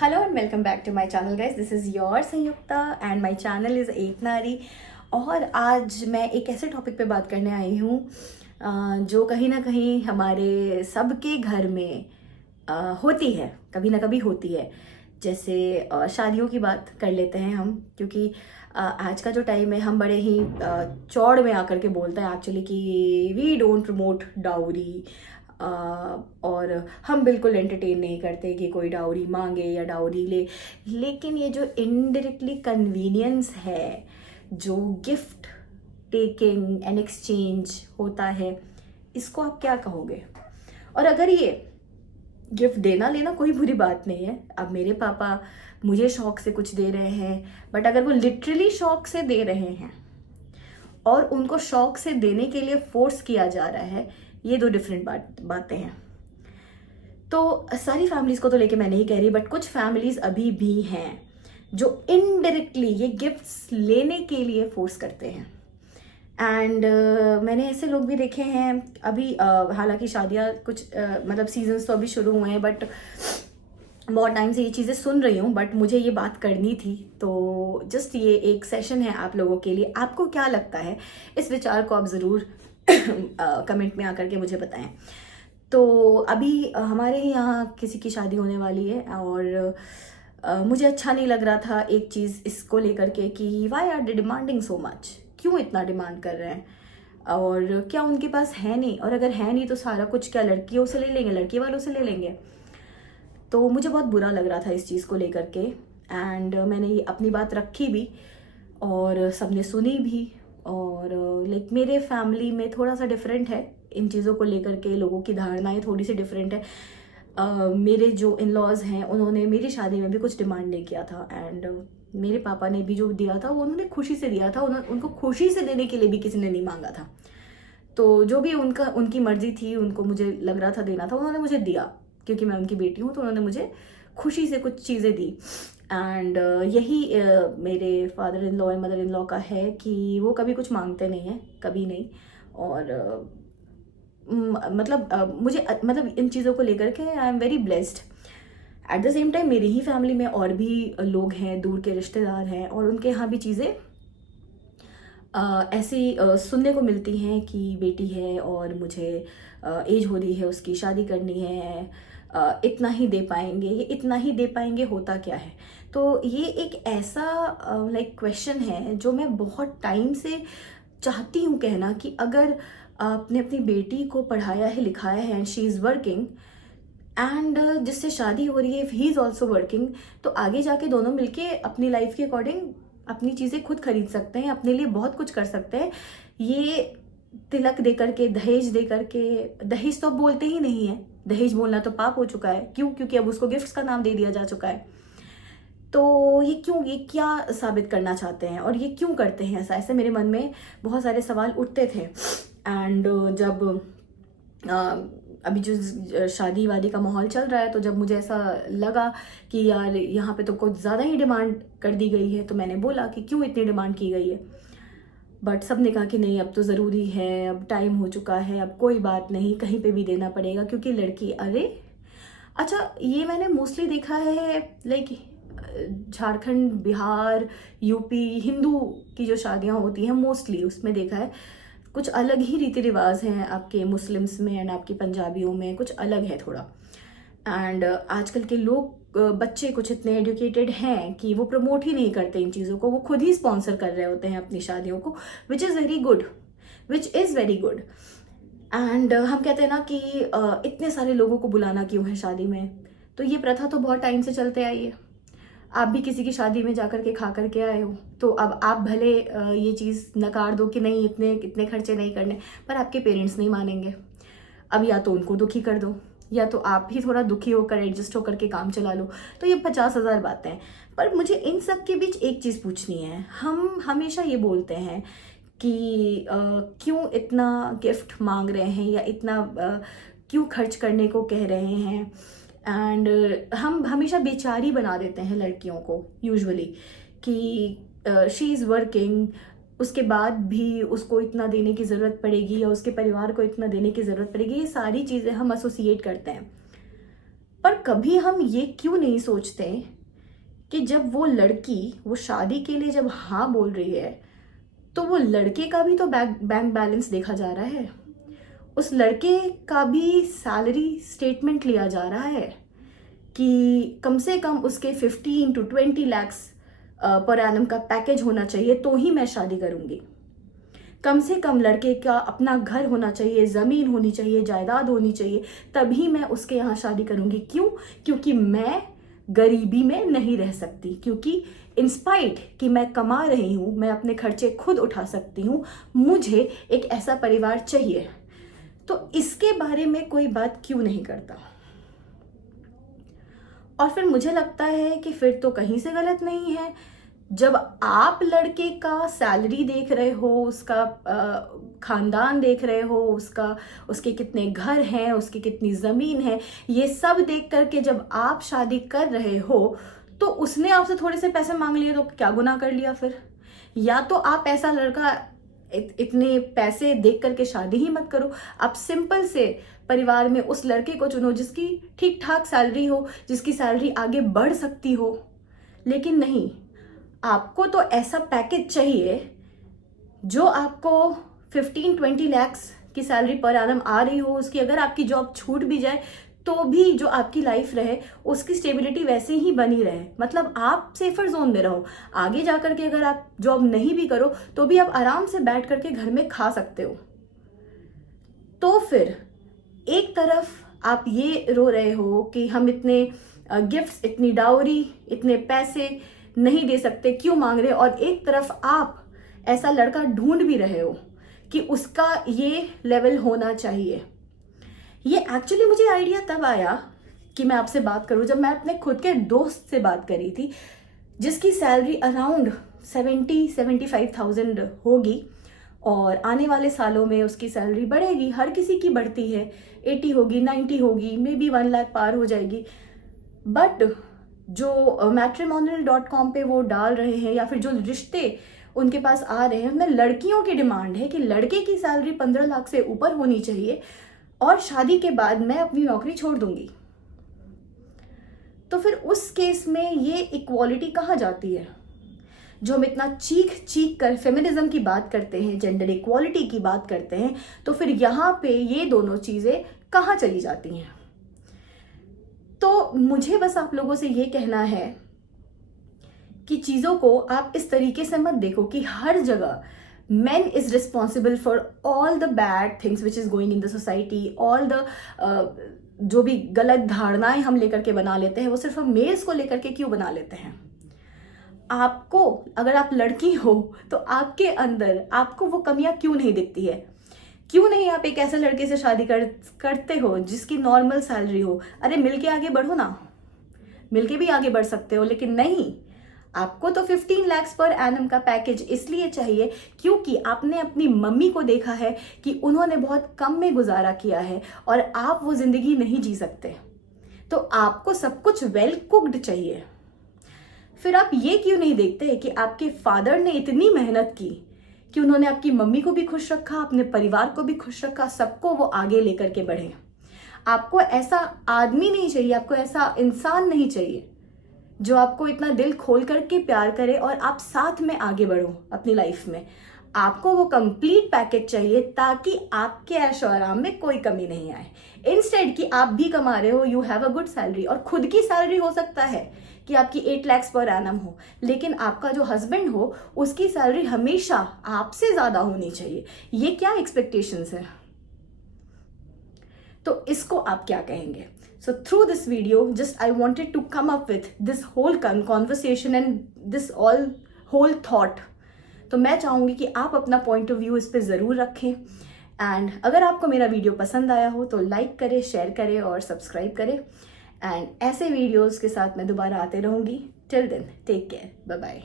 Hello and welcome back to my channel guys. This is your Sanyukta and my channel is एक नारी। और आज मैं एक ऐसे टॉपिक पे बात करने आई हूँ जो कहीं ना कहीं हमारे सबके घर में होती है, कभी ना कभी होती है। जैसे शादियों की बात कर लेते हैं हम, क्योंकि आज का जो टाइम है हम बड़े ही चौड़ में आकर के बोलते हैं एक्चुअली कि वी डोंट प्रमोट डाउरी। और हम बिल्कुल एंटरटेन नहीं करते कि कोई डाउरी मांगे या डाउरी ले। लेकिन ये जो इनडायरेक्टली कन्वीनियंस है, जो गिफ्ट टेकिंग एंड एक्सचेंज होता है, इसको आप क्या कहोगे? और अगर ये गिफ्ट देना लेना कोई बुरी बात नहीं है। अब मेरे पापा मुझे शौक से कुछ दे रहे हैं, बट अगर वो लिटरली शौक से दे रहे हैं और उनको शौक से देने के लिए फोर्स किया जा रहा है, ये दो डिफरेंट बातें हैं। तो सारी फैमिलीज को तो लेके मैं नहीं कह रही, बट कुछ फैमिलीज अभी भी हैं जो इनडायरेक्टली ये गिफ्ट्स लेने के लिए फोर्स करते हैं। एंड मैंने ऐसे लोग भी देखे हैं अभी। हालांकि शादियां कुछ मतलब सीजन्स तो अभी शुरू हुए हैं, बट बहुत टाइम से ये चीज़ें सुन रही हूँ, बट मुझे ये बात करनी थी। तो जस्ट ये एक सेशन है आप लोगों के लिए। आपको क्या लगता है? इस विचार को आप ज़रूर कमेंट में आकर के मुझे बताएं। तो अभी हमारे ही यहाँ किसी की शादी होने वाली है, और मुझे अच्छा नहीं लग रहा था एक चीज़ इसको लेकर के कि why are they demanding so much, क्यों इतना डिमांड कर रहे हैं, और क्या उनके पास है नहीं? और अगर है नहीं तो सारा कुछ क्या लड़कियों से ले लेंगे, लड़की वालों से ले लेंगे? तो मुझे बहुत बुरा लग रहा था इस चीज़ को लेकर के। एंड मैंने ये अपनी बात रखी भी और सबने सुनी भी। और लाइक मेरे फैमिली में थोड़ा सा डिफरेंट है इन चीज़ों को लेकर के, लोगों की धारणाएं थोड़ी सी डिफरेंट है। मेरे जो इन लॉज हैं उन्होंने मेरी शादी में भी कुछ डिमांड नहीं किया था, एंड मेरे पापा ने भी जो दिया था वो उन्होंने खुशी से दिया था। उनको खुशी से देने के लिए भी किसी ने नहीं मांगा था। तो जो भी उनकी मर्जी थी, उनको मुझे लग रहा था देना था, उन्होंने मुझे दिया। क्योंकि मैं उनकी बेटी हूँ तो उन्होंने मुझे खुशी से कुछ चीज़ें दी। एंड यही मेरे father in law and mother in law का है कि वो कभी कुछ मांगते नहीं हैं, कभी नहीं। और मतलब मुझे मतलब इन चीज़ों को लेकर के I am very blessed. At the same time मेरी ही फैमिली में और भी लोग हैं, दूर के रिश्तेदार हैं, और उनके यहाँ भी चीज़ें ऐसी सुनने को मिलती हैं कि बेटी है और मुझे एज हो रही है, उसकी शादी करनी है, इतना ही दे पाएंगे। ये इतना ही दे पाएंगे होता क्या है? तो ये एक ऐसा लाइक क्वेश्चन है जो मैं बहुत टाइम से चाहती हूँ कहना कि अगर आपने अपनी बेटी को पढ़ाया है, लिखाया है, and she is working, and जिससे शादी हो रही है if he is also working, तो आगे जाके दोनों मिलके अपनी लाइफ के अकॉर्डिंग अपनी चीज़ें खुद खरीद सकते हैं, अपने लिए बहुत कुछ कर सकते हैं। ये तिलक दे करके, दहेज दे करके, दहेज तो अब बोलते ही नहीं है, दहेज बोलना तो पाप हो चुका है। क्यों? क्योंकि अब उसको गिफ्ट्स का नाम दे दिया जा चुका है। तो ये क्यों, ये क्या साबित करना चाहते हैं और ये क्यों करते हैं ऐसा? ऐसे मेरे मन में बहुत सारे सवाल उठते थे। एंड जब अभी जो शादी वादी का माहौल चल रहा है, तो जब मुझे ऐसा लगा कि यार यहाँ पे तो कुछ ज़्यादा ही डिमांड कर दी गई है, तो मैंने बोला कि क्यों इतनी डिमांड की गई है। बट सब ने कहा कि नहीं, अब तो ज़रूरी है, अब टाइम हो चुका है, अब कोई बात नहीं, कहीं पे भी देना पड़ेगा क्योंकि लड़की। अरे अच्छा, ये मैंने मोस्टली देखा है लाइक झारखंड, बिहार, यूपी, हिंदू की जो शादियां होती हैं मोस्टली, उसमें देखा है कुछ अलग ही रीति रिवाज हैं। आपके मुस्लिम्स में एंड आपके पंजाबियों में कुछ अलग है थोड़ा। एंड आजकल के लोग बच्चे कुछ इतने एजुकेटेड हैं कि वो प्रमोट ही नहीं करते इन चीज़ों को, वो खुद ही स्पॉन्सर कर रहे होते हैं अपनी शादियों को, which is very good, which is very good. And हम कहते हैं ना कि इतने सारे लोगों को बुलाना क्यों है शादी में? तो ये प्रथा तो बहुत टाइम से चलते आई है। आप भी किसी की शादी में जाकर के खा करके आए हो, तो अब आप भले ये चीज़ नकार दो कि नहीं, इतने इतने खर्चे नहीं करने, पर आपके पेरेंट्स नहीं मानेंगे। अब या तो उनको दुखी कर दो, या तो आप ही थोड़ा दुखी होकर एडजस्ट होकर के काम चला लो। तो ये 50,000 बातें हैं। पर मुझे इन सब के बीच एक चीज़ पूछनी है। हम हमेशा ये बोलते हैं कि क्यों इतना गिफ्ट मांग रहे हैं, या इतना क्यों खर्च करने को कह रहे हैं। एंड हम हमेशा बेचारी बना देते हैं लड़कियों को यूजुअली कि शी इज़ वर्किंग, उसके बाद भी उसको इतना देने की ज़रूरत पड़ेगी या उसके परिवार को इतना देने की ज़रूरत पड़ेगी। ये सारी चीज़ें हम एसोसिएट करते हैं। पर कभी हम ये क्यों नहीं सोचते कि जब वो लड़की वो शादी के लिए जब हाँ बोल रही है तो वो लड़के का भी तो बैंक बैलेंस देखा जा रहा है, उस लड़के का भी सैलरी स्टेटमेंट लिया जा रहा है कि कम से कम उसके 15 to 20 lakhs पर एनम का पैकेज होना चाहिए तो ही मैं शादी करूंगी। कम से कम लड़के का अपना घर होना चाहिए, ज़मीन होनी चाहिए, जायदाद होनी चाहिए, तभी मैं उसके यहाँ शादी करूंगी। क्यों? क्योंकि मैं गरीबी में नहीं रह सकती, क्योंकि इंस्पाइट कि मैं कमा रही हूँ, मैं अपने खर्चे खुद उठा सकती हूँ, मुझे एक ऐसा परिवार चाहिए। तो इसके बारे में कोई बात क्यों नहीं करता? और फिर मुझे लगता है कि फिर तो कहीं से गलत नहीं है। जब आप लड़के का सैलरी देख रहे हो, उसका खानदान देख रहे हो, उसके कितने घर हैं, उसकी कितनी ज़मीन है, ये सब देख करके जब आप शादी कर रहे हो तो उसने आपसे थोड़े से पैसे मांग लिए तो क्या गुनाह कर लिया फिर? या तो आप ऐसा लड़का इतने पैसे देख करके शादी ही मत करो, आप सिंपल से परिवार में उस लड़के को चुनो जिसकी ठीक ठाक सैलरी हो, जिसकी सैलरी आगे बढ़ सकती हो। लेकिन नहीं, आपको तो ऐसा पैकेज चाहिए जो आपको 15-20 lakhs की सैलरी पर एनम आ रही हो, उसकी अगर आपकी जॉब छूट भी जाए तो भी जो आपकी लाइफ रहे उसकी स्टेबिलिटी वैसे ही बनी रहे, मतलब आप सेफर जोन में रहो। आगे जाकर के अगर आप जॉब नहीं भी करो तो भी आप आराम से बैठ करके घर में खा सकते हो। तो फिर एक तरफ आप ये रो रहे हो कि हम इतने गिफ्ट्स, इतनी डाउरी, इतने पैसे नहीं दे सकते, क्यों मांग रहे हो, और एक तरफ आप ऐसा लड़का ढूंढ भी रहे हो कि उसका ये लेवल होना चाहिए। ये एक्चुअली मुझे आइडिया तब आया कि मैं आपसे बात करूं जब मैं अपने खुद के दोस्त से बात करी थी जिसकी सैलरी अराउंड 70-75,000 होगी और आने वाले सालों में उसकी सैलरी बढ़ेगी। हर किसी की बढ़ती है, 80 होगी, 90 होगी, मे बी 1 लाख पार हो जाएगी। बट जो matrimonial.com पे वो डाल रहे हैं या फिर जो रिश्ते उनके पास आ रहे हैं, उनमें लड़कियों की डिमांड है कि लड़के की सैलरी 15 लाख से ऊपर होनी चाहिए और शादी के बाद मैं अपनी नौकरी छोड़ दूंगी। तो फिर उस केस में ये इक्वालिटी कहाँ जाती है? जो हम इतना चीख चीख कर फेमिनिज्म की बात करते हैं, जेंडर इक्वालिटी की बात करते हैं, तो फिर यहाँ पे ये दोनों चीज़ें कहाँ चली जाती हैं? तो मुझे बस आप लोगों से ये कहना है कि चीज़ों को आप इस तरीके से मत देखो कि हर जगह men is responsible for all the bad things which is going in the society, all the जो भी गलत धारणाएं हम लेकर के बना लेते हैं वो सिर्फ हम मेल्स को लेकर के क्यों बना लेते हैं? आपको, अगर आप लड़की हो तो आपके अंदर आपको वो कमियां क्यों नहीं दिखती है? क्यों नहीं आप एक ऐसे लड़के से शादी करते हो जिसकी नॉर्मल सैलरी हो? अरे मिलके आगे बढ़ो ना, मिलके भी आगे बढ़ सकते हो। लेकिन नहीं, आपको तो 15 lakhs पर एनम का पैकेज इसलिए चाहिए क्योंकि आपने अपनी मम्मी को देखा है कि उन्होंने बहुत कम में गुजारा किया है और आप वो जिंदगी नहीं जी सकते, तो आपको सब कुछ वेल कुक्ड चाहिए। फिर आप ये क्यों नहीं देखते कि आपके फादर ने इतनी मेहनत की कि उन्होंने आपकी मम्मी को भी खुश रखा, अपने परिवार को भी खुश रखा, सबको वो आगे लेकर के बढ़े। आपको ऐसा आदमी नहीं चाहिए, आपको ऐसा इंसान नहीं चाहिए जो आपको इतना दिल खोल करके प्यार करे और आप साथ में आगे बढ़ो अपनी लाइफ में। आपको वो कंप्लीट पैकेज चाहिए ताकि आपके ऐशो आराम में कोई कमी नहीं आए। इंस्टेड कि आप भी कमा रहे हो, you have a good salary, और खुद की सैलरी हो सकता है कि आपकी 8 lakhs पर एनम हो, लेकिन आपका जो हस्बैंड हो उसकी सैलरी हमेशा आपसे ज़्यादा होनी चाहिए। ये क्या एक्सपेक्टेशंस है? तो इसको आप क्या कहेंगे? So through this video, just I wanted to come up with this whole conversation and this whole thought. तो मैं चाहूँगी कि आप अपना पॉइंट ऑफ व्यू इस पर ज़रूर रखें। एंड अगर आपको मेरा वीडियो पसंद आया हो तो लाइक करें, शेयर करें और सब्सक्राइब करें। एंड ऐसे वीडियोज़ के साथ मैं दोबारा आते रहूँगी। Till then, take care, bye bye.